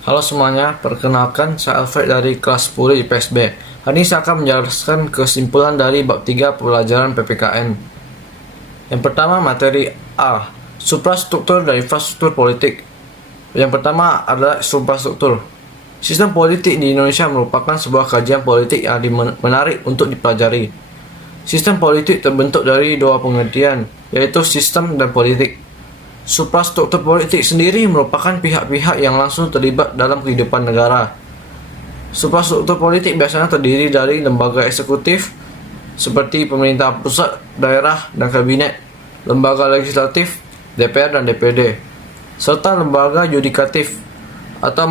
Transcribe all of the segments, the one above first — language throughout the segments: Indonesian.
Halo semuanya, perkenalkan saya Alfred dari kelas 10 IPSB. Hari ini saya akan menjelaskan kesimpulan dari bab 3 pelajaran PPKN. Yang pertama, materi A, suprastruktur dan infrastruktur politik. Yang pertama adalah suprastruktur. Sistem politik di Indonesia merupakan sebuah kajian politik yang menarik untuk dipelajari. Sistem politik terbentuk dari dua pengertian, yaitu sistem dan politik. Suprastruktur politik sendiri merupakan pihak-pihak yang langsung terlibat dalam kehidupan negara. Suprastruktur politik biasanya terdiri dari lembaga eksekutif seperti pemerintah pusat, daerah, dan kabinet, lembaga legislatif, DPR dan DPD, serta lembaga yudikatif atau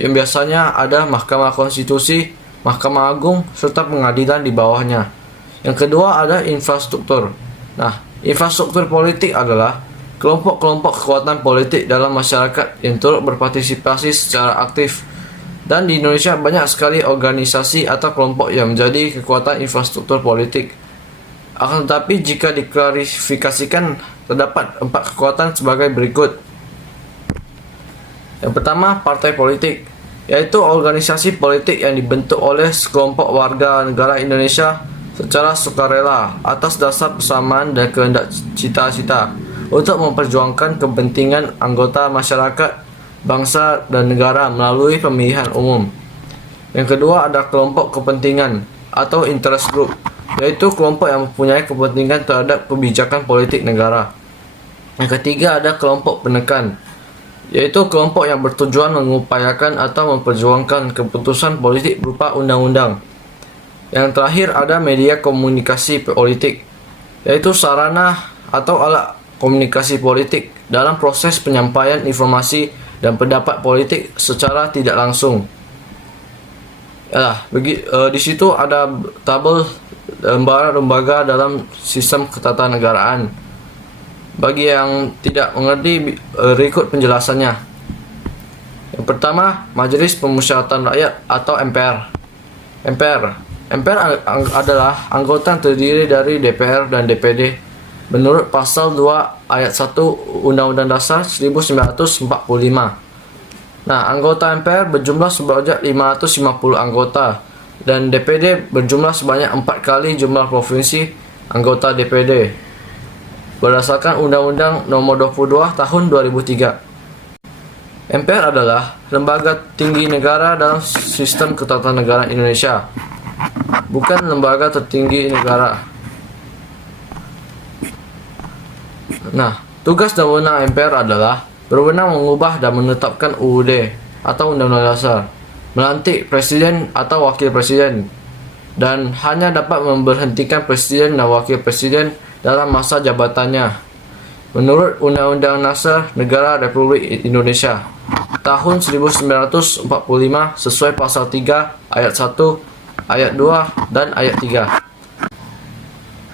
yang biasanya ada Mahkamah Konstitusi, Mahkamah Agung, serta pengadilan di bawahnya. Yang kedua ada infrastruktur. Nah, infrastruktur politik adalah kelompok-kelompok kekuatan politik dalam masyarakat yang turut berpartisipasi secara aktif. Dan di Indonesia banyak sekali organisasi atau kelompok yang menjadi kekuatan infrastruktur politik. Akan tetapi jika diklarifikasikan, terdapat 4 kekuatan sebagai berikut. Yang pertama, partai politik, yaitu organisasi politik yang dibentuk oleh sekelompok warga negara Indonesia secara sukarela atas dasar persamaan dan kehendak cita-cita untuk memperjuangkan kepentingan anggota masyarakat, bangsa, dan negara melalui pemilihan umum. Yang kedua ada kelompok kepentingan atau interest group, yaitu kelompok yang mempunyai kepentingan terhadap kebijakan politik negara. Yang ketiga ada kelompok penekan, yaitu kelompok yang bertujuan mengupayakan atau memperjuangkan keputusan politik berupa undang-undang. Yang terakhir ada media komunikasi politik, yaitu sarana atau alat komunikasi politik dalam proses penyampaian informasi dan pendapat politik secara tidak langsung. Di situ ada tabel lembaga-lembaga dalam sistem ketatanegaraan. Bagi yang tidak mengerti, berikut penjelasannya. Yang pertama, Majelis Pemusyawaratan Rakyat atau MPR. MPR adalah anggota yang terdiri dari DPR dan DPD menurut pasal 2 ayat 1 Undang-Undang Dasar 1945. Nah, anggota MPR berjumlah sebanyak 550 anggota dan DPD berjumlah sebanyak 4 kali jumlah provinsi anggota DPD berdasarkan Undang-Undang Nomor 22 Tahun 2003. MPR adalah lembaga tinggi negara dalam sistem ketatanegaraan Indonesia, bukan lembaga tertinggi negara. Nah, tugas dan wewenang MPR adalah berwenang mengubah dan menetapkan UUD atau Undang-Undang Dasar, melantik presiden atau wakil presiden, dan hanya dapat memberhentikan presiden dan wakil presiden dalam masa jabatannya menurut Undang-Undang Dasar Negara Republik Indonesia tahun 1945 sesuai pasal 3 ayat 1, ayat 2, dan ayat 3.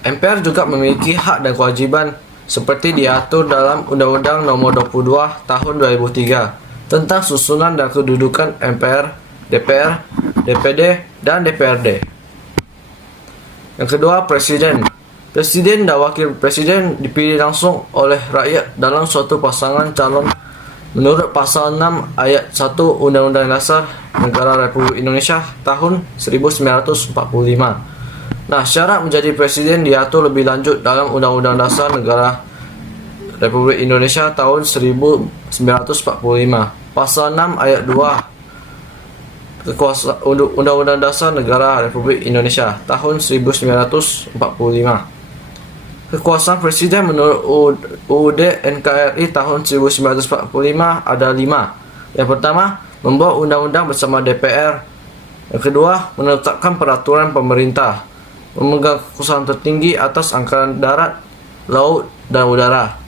MPR juga memiliki hak dan kewajiban seperti diatur dalam Undang-Undang Nomor 22 Tahun 2003 tentang susunan dan kedudukan MPR, DPR, DPD, dan DPRD. Yang kedua, Presiden. Presiden dan Wakil Presiden dipilih langsung oleh rakyat dalam suatu pasangan calon menurut pasal 6 ayat 1 Undang-Undang Dasar Negara Republik Indonesia tahun 1945. Nah, syarat menjadi presiden diatur lebih lanjut dalam Undang-Undang Dasar Negara Republik Indonesia tahun 1945. Pasal 6 ayat 2 Undang-Undang Dasar Negara Republik Indonesia tahun 1945. Kekuasaan presiden menurut UUD NKRI tahun 1945 ada 5. Yang pertama, membuat undang-undang bersama DPR. Yang kedua, menetapkan peraturan pemerintah, memegang kekuasaan tertinggi atas angkatan darat, laut, dan udara.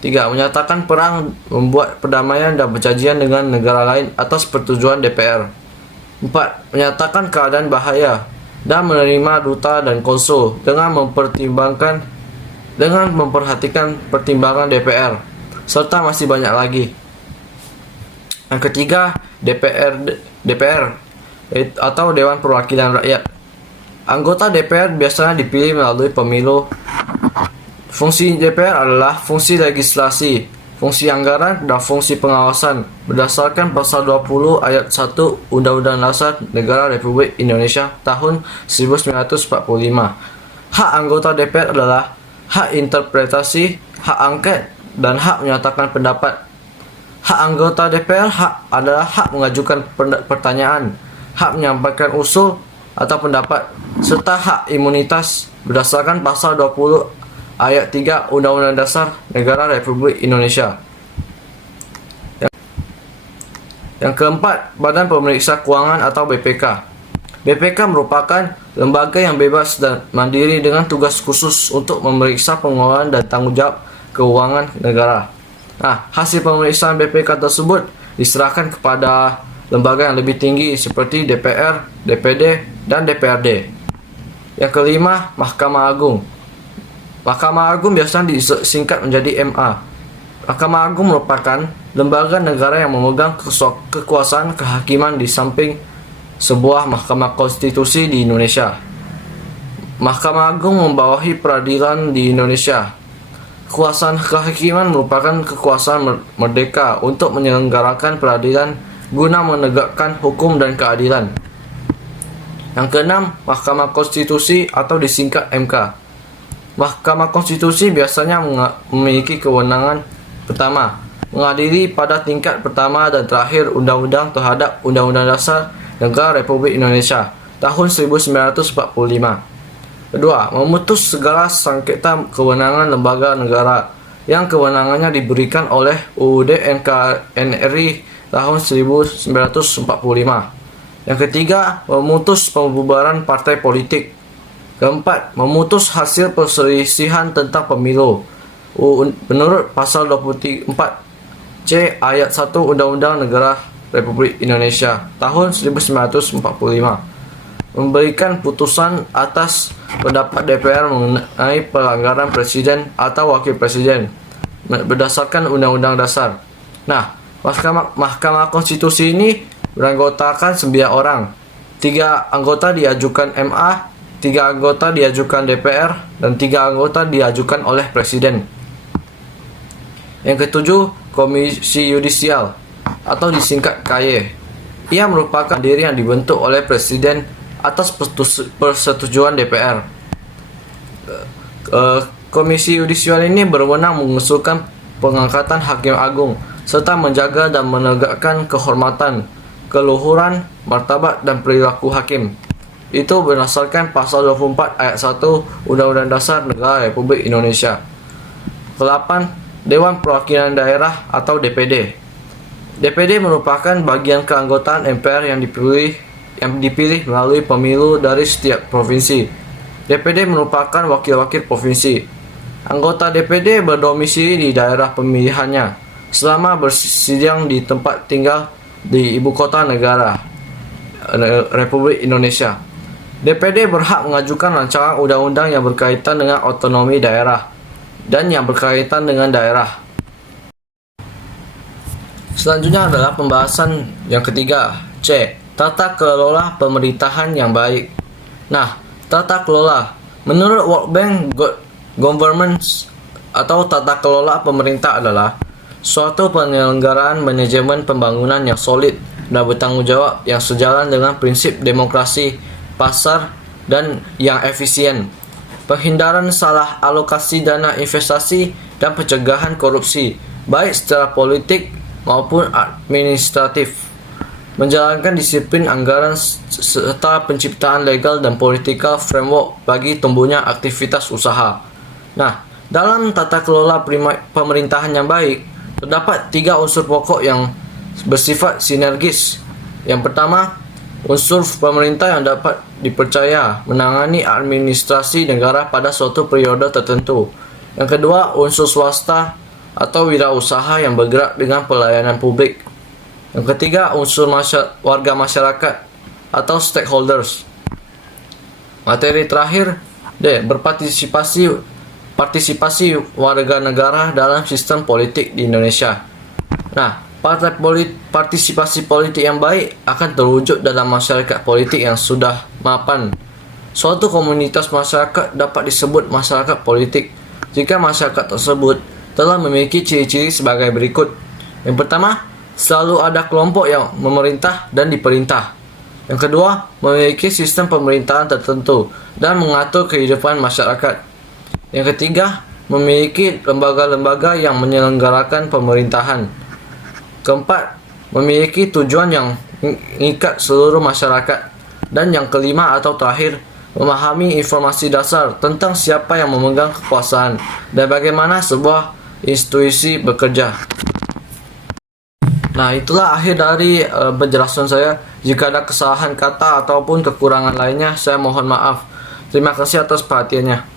3. Menyatakan perang, membuat perdamaian dan perjanjian dengan negara lain atas persetujuan DPR. 4. Menyatakan keadaan bahaya dan menerima duta dan konsul dengan memperhatikan pertimbangan DPR, serta masih banyak lagi. Yang ketiga, DPR atau Dewan Perwakilan Rakyat. Anggota DPR biasanya dipilih melalui pemilu. Fungsi DPR adalah fungsi legislasi, fungsi anggaran, dan fungsi pengawasan berdasarkan Pasal 20 Ayat 1 Undang-Undang Dasar Negara Republik Indonesia tahun 1945. Hak anggota DPR adalah hak interpretasi, hak angket, dan hak menyatakan pendapat. Hak anggota DPR adalah hak mengajukan pertanyaan, hak menyampaikan usul atau pendapat, serta hak imunitas berdasarkan Pasal 20 Ayat 3 Undang-Undang Dasar Negara Republik Indonesia. Yang keempat, Badan Pemeriksa Keuangan atau BPK. BPK merupakan lembaga yang bebas dan mandiri dengan tugas khusus untuk memeriksa pengelolaan dan tanggung jawab keuangan negara. Nah, hasil pemeriksaan BPK tersebut diserahkan kepada lembaga yang lebih tinggi seperti DPR, DPD, dan DPRD. Yang kelima, Mahkamah Agung. Mahkamah Agung biasanya disingkat menjadi MA. Mahkamah Agung merupakan lembaga negara yang memegang kekuasaan kehakiman di samping sebuah mahkamah konstitusi di Indonesia. Mahkamah Agung membawahi peradilan di Indonesia. Kekuasaan kehakiman merupakan kekuasaan merdeka untuk menyelenggarakan peradilan guna menegakkan hukum dan keadilan. Yang keenam, Mahkamah Konstitusi atau disingkat MK. Mahkamah Konstitusi biasanya memiliki kewenangan pertama, mengadili pada tingkat pertama dan terakhir undang-undang terhadap Undang-Undang Dasar Negara Republik Indonesia tahun 1945. Kedua, memutus segala sengketa kewenangan lembaga negara yang kewenangannya diberikan oleh UUD NKRI tahun 1945. Yang ketiga, memutus pembubaran partai politik. Keempat, memutus hasil perselisihan tentang pemilu menurut Pasal 24C Ayat 1 Undang-Undang Negara Republik Indonesia tahun 1945. Memberikan putusan atas pendapat DPR mengenai pelanggaran presiden atau wakil presiden berdasarkan Undang-Undang Dasar. Nah, Mahkamah Konstitusi ini beranggotakan 9 orang. 3 anggota diajukan MA, 3 anggota diajukan DPR, dan 3 anggota diajukan oleh Presiden. Yang ketujuh, Komisi Yudisial atau disingkat KY. Ia merupakan diri yang dibentuk oleh Presiden atas persetujuan DPR. Komisi Yudisial ini berwenang mengusulkan pengangkatan Hakim Agung serta menjaga dan menegakkan kehormatan, keluhuran, martabat, dan perilaku hakim. Itu berdasarkan Pasal 24 Ayat 1 Undang-Undang Dasar Negara Republik Indonesia. Ke-8, Dewan Perwakilan Daerah atau DPD. DPD merupakan bagian keanggotaan MPR yang dipilih melalui pemilu dari setiap provinsi. DPD merupakan wakil-wakil provinsi. Anggota DPD berdomisili di daerah pemilihannya selama bersidang di tempat tinggal di ibu kota negara Republik Indonesia. DPD berhak mengajukan rancangan undang-undang yang berkaitan dengan otonomi daerah dan yang berkaitan dengan daerah. Selanjutnya adalah pembahasan yang ketiga, C. Tata kelola pemerintahan yang baik. Nah, tata kelola menurut World Bank Governance atau tata kelola pemerintah adalah suatu penyelenggaraan manajemen pembangunan yang solid dan bertanggung jawab yang sejalan dengan prinsip demokrasi pasar dan yang efisien, penghindaran salah alokasi dana investasi, dan pencegahan korupsi, baik secara politik maupun administratif, menjalankan disiplin anggaran serta penciptaan legal dan political framework bagi tumbuhnya aktivitas usaha. Nah, dalam tata kelola pemerintahan yang baik, terdapat 3 unsur pokok yang bersifat sinergis. Yang pertama, unsur pemerintah yang dapat dipercaya menangani administrasi negara pada suatu periode tertentu. Yang kedua, unsur swasta atau wirausaha yang bergerak dengan pelayanan publik. Yang ketiga, unsur warga masyarakat atau stakeholders. Materi terakhir, D. Partisipasi warga negara dalam sistem politik di Indonesia. Nah, partisipasi politik yang baik akan terwujud dalam masyarakat politik yang sudah mapan. Suatu komunitas masyarakat dapat disebut masyarakat politik jika masyarakat tersebut telah memiliki ciri-ciri sebagai berikut. Yang pertama, selalu ada kelompok yang memerintah dan diperintah. Yang kedua, memiliki sistem pemerintahan tertentu dan mengatur kehidupan masyarakat. Yang ketiga, memiliki lembaga-lembaga yang menyelenggarakan pemerintahan. Keempat, memiliki tujuan yang mengikat seluruh masyarakat. Dan yang kelima atau terakhir, memahami informasi dasar tentang siapa yang memegang kekuasaan dan bagaimana sebuah institusi bekerja. Nah, itulah akhir dari penjelasan saya. Jika ada kesalahan kata ataupun kekurangan lainnya, saya mohon maaf. Terima kasih atas perhatiannya.